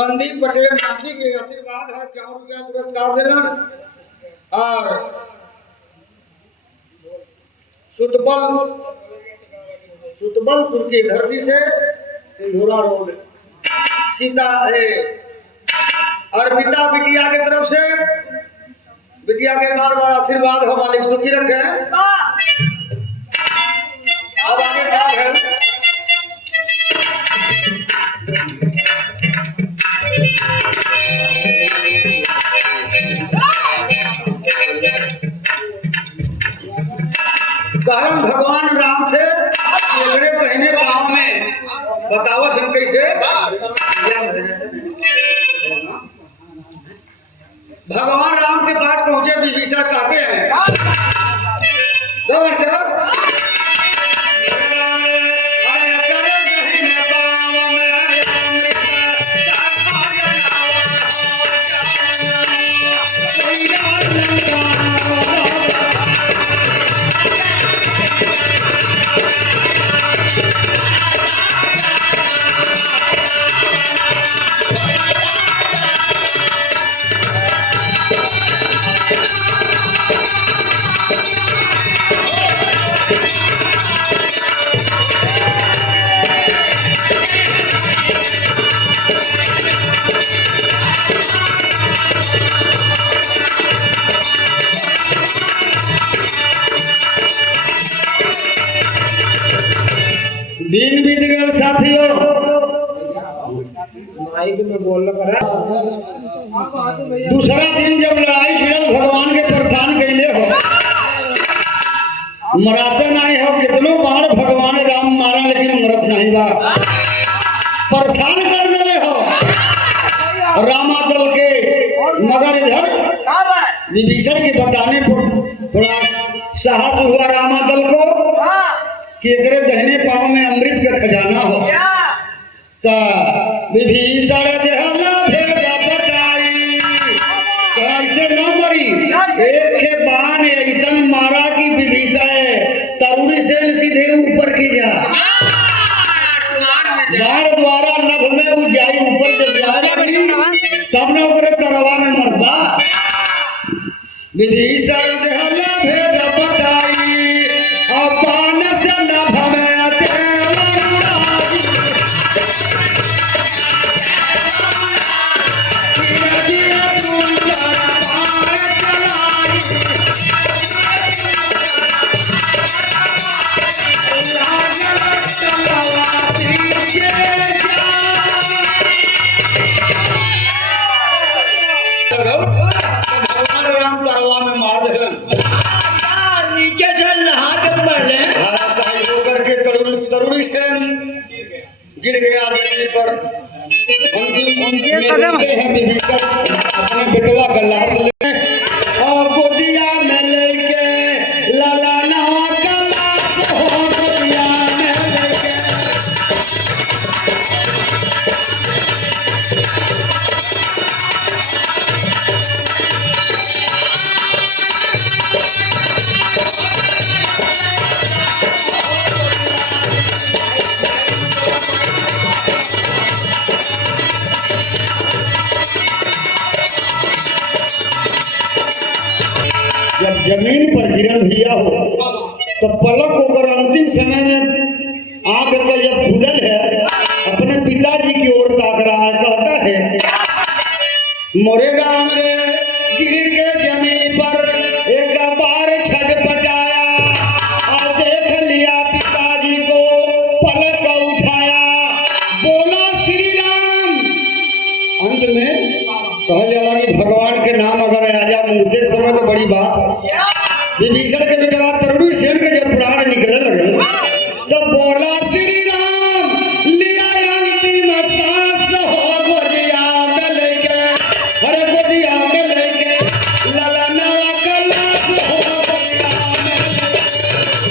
संदीप पटेल नाची के आशीर्वाद है 4 रुपया पुरस्कार देलन और सुतबलपुर की धरती से सिंधुरा रोड सीता है अर्पिता बिटिया के तरफ से बिटिया के बार बार आशीर्वाद हो मालिक सुखी रखे। अब आगे क्या है कहम भगवान राम से एकरे कहने पाँव में बतावत हम कैसे भगवान राम के पास पहुंचे विभीषण कहते हैं दिन बीत गए साथियों माइक में बोलना पड़ा। दूसरा दिन जब लड़ाई भिड़ल भगवान के परेशान कैले हो मराते नहीं हो कितनों बार भगवान राम मारा लेकिन मरत नहीं बा परेशान कर देले हो रामा दल के मगर इधर विभीषण के बताने पर थोड़ा साहस हुआ रामा दल को कि एकरे दहने पाँव में अमृत का खजाना हो ता विभीषण देहला भेजा बताई कैसे न मरी एक के बाण ऐसन मारा कि विभीषण तरुणी सेन सीधे ऊपर की जा बाण द्वारा नभ में वो जाई ऊपर से जा लगी तब न ओकरे करवा में मरबा विभीषण देहला भेजा बताई और बाण से नभ में गिर गया जमीन पर अंतिम अपने बेटवा का लाश ले और गोदिया में लेके लाला नवा का लाश हो गोदिया में लेके जब जमीन पर गिरन भैया हो तो पलक होकर अंतिम समय में आंख का जब खुलल है अपने पिताजी की ओर ताक रहा है कहता है मोरे राम रे गिर के जमीन पर एक बार छटपटाया और देख लिया पिताजी को पलक उठाया बोला श्री राम। अंत में कहा जाला कि भगवान के नाम अगर आ जा मुझे समय तो बड़ी बात है। विभीषण के बेटा तरुणी सेन के जब प्राण निकले लगे तो बोला श्री राम लिया अंतिम सांस हो गोदिया में लेके अरे गोदिया में लेके लाला नवा का लाश हो गोदिया में